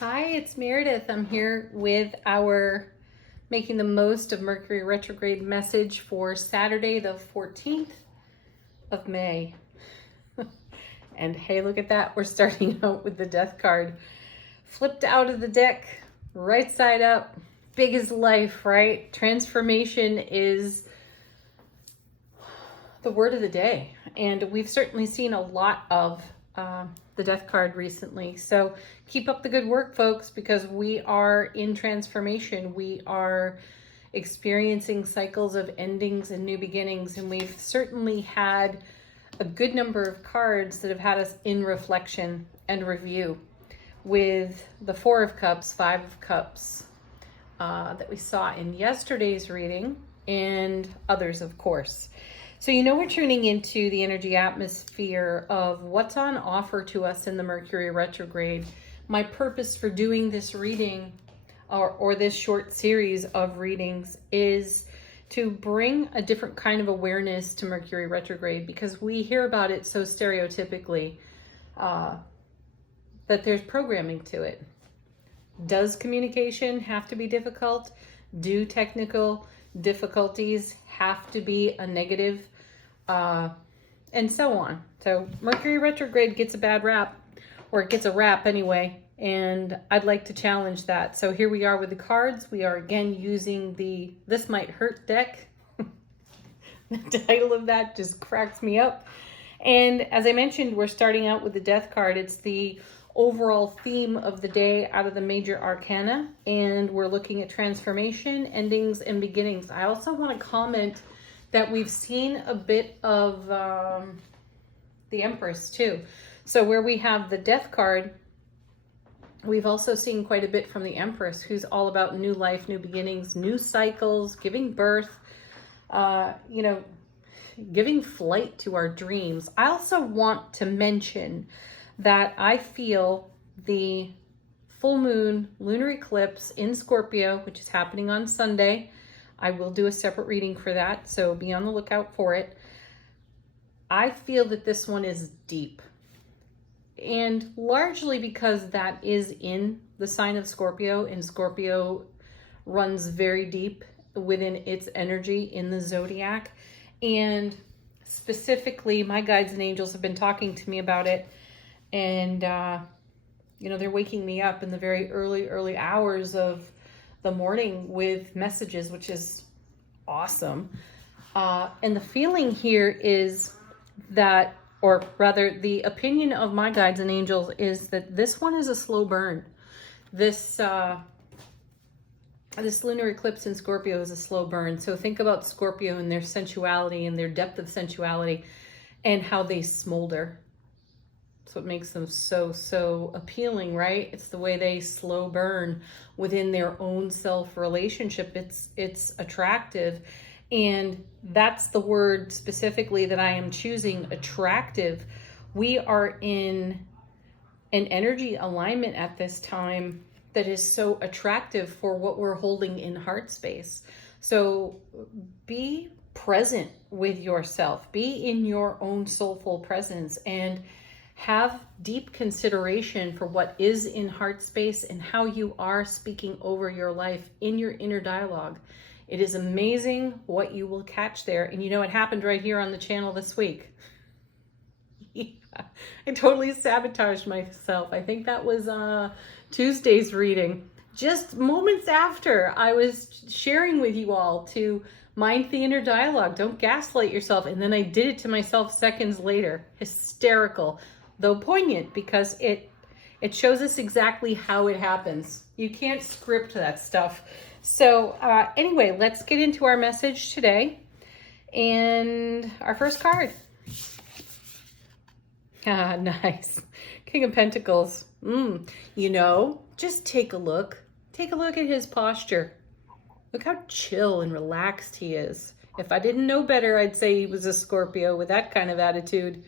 Hi, it's Meredith. I'm here with our Making the Most of Mercury Retrograde message for Saturday, the 14th of May. And hey, look at that. We're starting out with the Death card. Flipped out of the deck, right side up, big as life, right? Transformation is the word of the day. And we've certainly seen a lot of the Death card recently. So keep up the good work, folks, because we are in transformation. We are experiencing cycles of endings and new beginnings. And we've certainly had a good number of cards that have had us in reflection and review, with the Four of Cups, Five of Cups that we saw in yesterday's reading, and others, of course. So we're tuning into the energy atmosphere of what's on offer to us in the Mercury retrograde. My purpose for doing this reading or this short series of readings is to bring a different kind of awareness to Mercury retrograde, because we hear about it so stereotypically that there's programming to it. Does communication have to be difficult? Do technical difficulties have to be a negative? And so on. So Mercury retrograde gets a bad rap, or it gets a rap anyway, and I'd like to challenge that. So here we are with the cards. We are again using the This Might Hurt deck. The title of that just cracks me up. And as I mentioned, we're starting out with the Death card. It's the overall theme of the day out of the major arcana, and we're looking at transformation, endings, and beginnings. I also want to comment that we've seen a bit of the Empress too. So where we have the Death card, we've also seen quite a bit from the Empress, who's all about new life, new beginnings, new cycles, giving birth, giving flight to our dreams. I also want to mention that I feel the full moon lunar eclipse in Scorpio, which is happening on Sunday. I will do a separate reading for that, so be on the lookout for it. I feel that this one is deep, and largely because that is in the sign of Scorpio, and Scorpio runs very deep within its energy in the zodiac. And specifically, my guides and angels have been talking to me about it, and they're waking me up in the very early hours of the morning with messages, which is awesome. And the feeling here is that, or rather the opinion of my guides and angels, is that this one is a slow burn. This lunar eclipse in Scorpio is a slow burn. So think about Scorpio and their sensuality and their depth of sensuality and how they smolder. That's what makes them so appealing, right? It's the way they slow burn within their own self relationship. It's attractive. And that's the word specifically that I am choosing, attractive. We are in an energy alignment at this time that is so attractive for what we're holding in heart space. So be present with yourself, be in your own soulful presence, and have deep consideration for what is in heart space and how you are speaking over your life in your inner dialogue. It is amazing what you will catch there. And it happened right here on the channel this week. I totally sabotaged myself. I think that was Tuesday's reading. Just moments after I was sharing with you all to mind the inner dialogue. Don't gaslight yourself. And then I did it to myself seconds later. Hysterical, though poignant, because it shows us exactly how it happens. You can't script that stuff. So anyway, let's get into our message today. And our first card. Ah, nice. King of Pentacles. Just take a look. Take a look at his posture. Look how chill and relaxed he is. If I didn't know better, I'd say he was a Scorpio with that kind of attitude.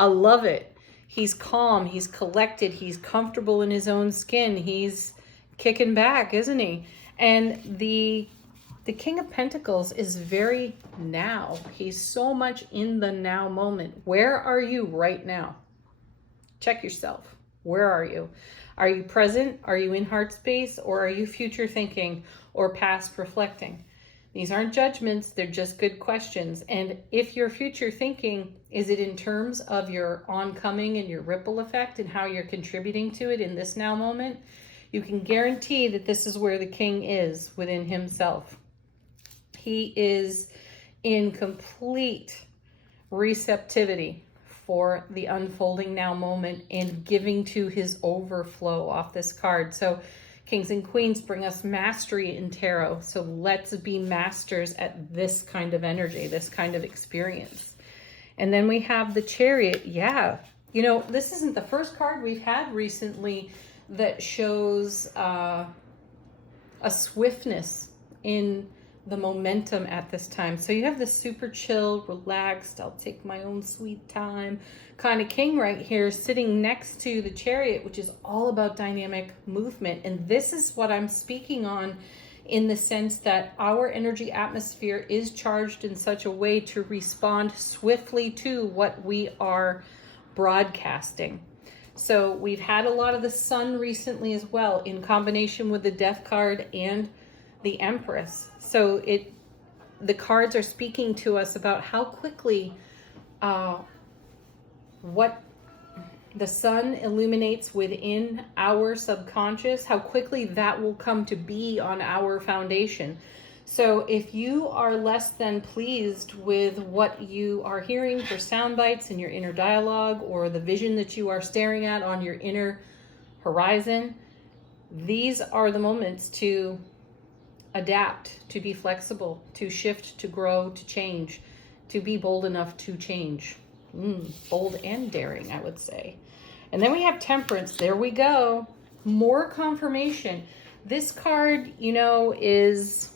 I love it. He's calm. He's collected. He's comfortable in his own skin. He's kicking back, isn't he? And the King of Pentacles is very now. He's so much in the now moment. Where are you right now? Check yourself. Where are you? Are you present? Are you in heart space? Or are you future thinking or past reflecting? These aren't judgments, they're just good questions. And if you're future thinking, is it in terms of your oncoming and your ripple effect and how you're contributing to it in this now moment? You can guarantee that this is where the king is within himself. He is in complete receptivity for the unfolding now moment and giving to his overflow off this card. So Kings and Queens bring us mastery in tarot. So let's be masters at this kind of energy, this kind of experience. And then we have the Chariot. Yeah, you know, this isn't the first card we've had recently that shows a swiftness in the momentum at this time. So you have the super chill, relaxed, I'll take my own sweet time kind of king right here sitting next to the Chariot, which is all about dynamic movement. And this is what I'm speaking on in the sense that our energy atmosphere is charged in such a way to respond swiftly to what we are broadcasting. So we've had a lot of the sun recently as well, in combination with the Death card and the Empress. So the cards are speaking to us about how quickly what the sun illuminates within our subconscious, how quickly that will come to be on our foundation. So if you are less than pleased with what you are hearing for sound bites in your inner dialogue, or the vision that you are staring at on your inner horizon, these are the moments to adapt, to be flexible, to shift, to grow, to change, to be bold enough to change. Bold and daring, I would say. And then we have Temperance. There we go. More confirmation. This card, you know, is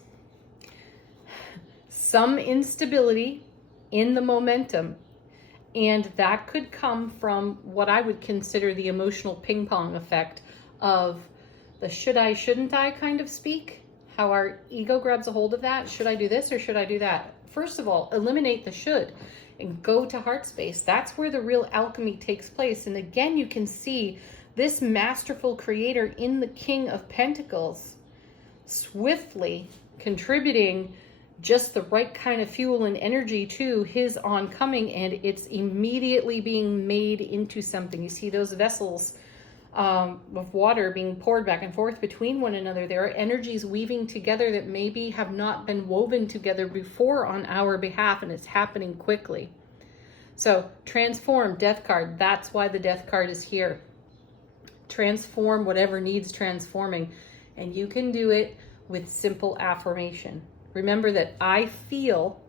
some instability in the momentum. And that could come from what I would consider the emotional ping pong effect of the should I, shouldn't I kind of speak. How our ego grabs a hold of that. Should I do this or should I do that? First of all, eliminate the should and go to heart space. That's where the real alchemy takes place. And again, you can see this masterful creator in the King of Pentacles swiftly contributing just the right kind of fuel and energy to his oncoming, and it's immediately being made into something. You see those vessels of water being poured back and forth between one another. There are energies weaving together that maybe have not been woven together before on our behalf, and it's happening quickly. So transform, Death card. That's why the Death card is here. Transform whatever needs transforming, and you can do it with simple affirmation. Remember that I feel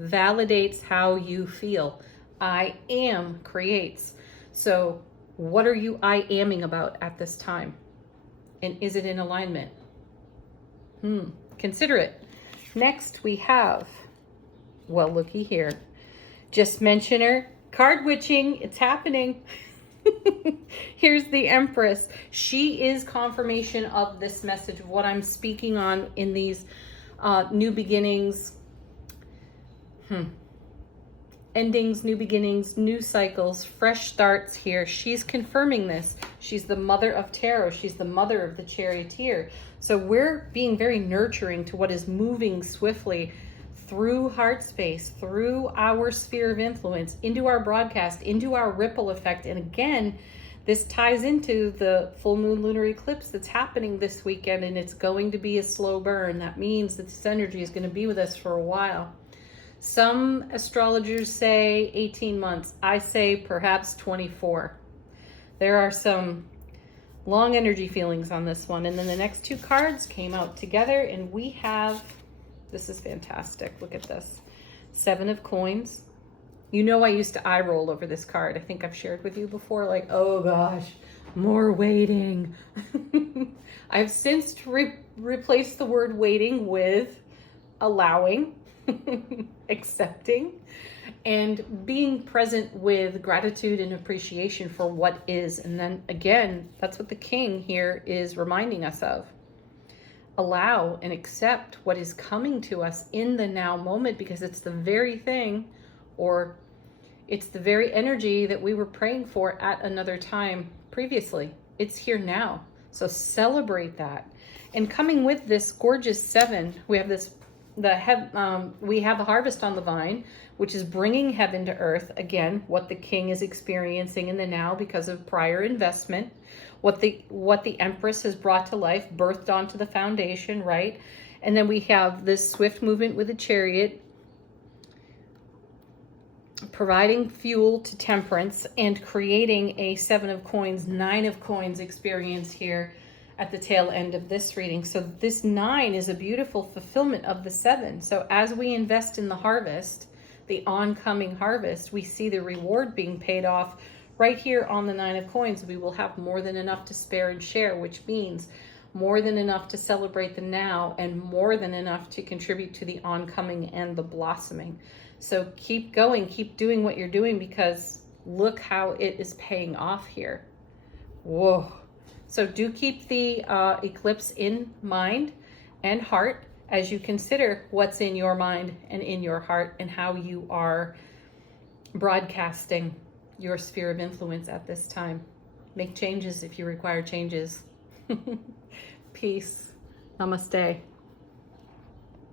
validates how you feel. I am creates. So what are you I aming about at this time? And is it in alignment? Consider it. Next we have, well, looky here. Just mention her. Card witching. It's happening. Here's the Empress. She is confirmation of this message, of what I'm speaking on in these new beginnings. Endings, new beginnings, new cycles, fresh starts here. She's confirming this. She's the mother of tarot. She's the mother of the charioteer. So we're being very nurturing to what is moving swiftly through heart space, through our sphere of influence, into our broadcast, into our ripple effect. And again, this ties into the full moon lunar eclipse that's happening this weekend, and it's going to be a slow burn. That means that this energy is going to be with us for a while. Some astrologers say 18 months. I say perhaps 24. There are some long energy feelings on this one. And then the next two cards came out together, and we have, this is fantastic. Look at this. 7 of Coins. You know, I used to eye roll over this card. I think I've shared with you before, like, oh gosh, more waiting. I've since replaced the word waiting with allowing, accepting, and being present with gratitude and appreciation for what is. And then again, that's what the King here is reminding us of. Allow and accept what is coming to us in the now moment, because it's the very thing, or it's the very energy that we were praying for at another time previously. It's here now. So celebrate that. And coming with this gorgeous 7, we have this, we have a harvest on the vine, which is bringing heaven to earth. Again, what the king is experiencing in the now because of prior investment, what the empress has brought to life, birthed onto the foundation, right? And then we have this swift movement with the chariot, providing fuel to temperance and creating a 7 of coins, 9 of coins experience here at the tail end of this reading. So this 9 is a beautiful fulfillment of the 7. So as we invest in the harvest, the oncoming harvest, we see the reward being paid off right here on the 9 of coins. We will have more than enough to spare and share, which means more than enough to celebrate the now and more than enough to contribute to the oncoming and the blossoming. So keep going, keep doing what you're doing, because look how it is paying off here. Whoa. So do keep the eclipse in mind and heart as you consider what's in your mind and in your heart and how you are broadcasting your sphere of influence at this time. Make changes if you require changes. Peace. Namaste.